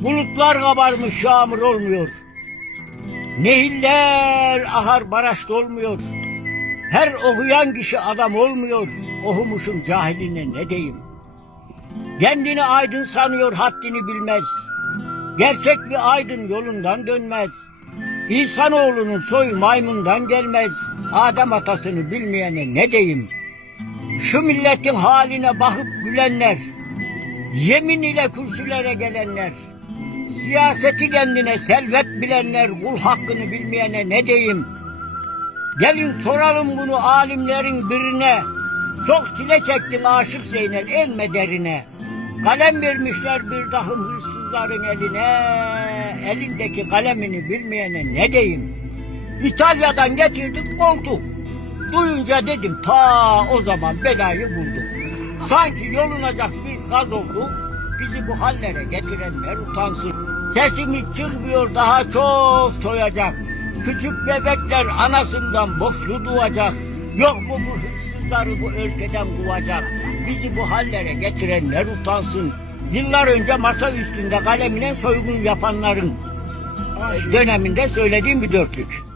Bulutlar kabarmış yağmur olmuyor. Nehirler ahar baraj dolmuyor. Her okuyan kişi adam olmuyor. Okumuşum cahiline ne diyeyim. Kendini aydın sanıyor haddini bilmez. Gerçek bir aydın yolundan dönmez. İnsanoğlunun soyu maymundan gelmez. Adem atasını bilmeyene ne diyeyim. Şu milletin haline bakıp gülenler, yemin ile kürsülere gelenler, siyaseti kendine servet bilenler, kul hakkını bilmeyene ne diyeyim. Gelin soralım bunu alimlerin birine. Çok çile çektin aşık Zeynel elme derine. Kalem vermişler bir takım hırsızların eline. Elindeki kalemini bilmeyene ne diyeyim. İtalya'dan getirdik koltuk. Duyunca dedim ta o zaman belayı bulduk. Sanki yolunacak bir gaz olduk. Bizi bu hallere getirenler utansın. Sesimiz çıkmıyor daha çok soyacak. Küçük bebekler anasından boşlu doğacak. Yok mu bu hırsızları bu ülkeden kovacak? Bizi bu hallere getirenler utansın. Yıllar önce masa üstünde kalemine soygun yapanların döneminde söylediğim bir dörtlük.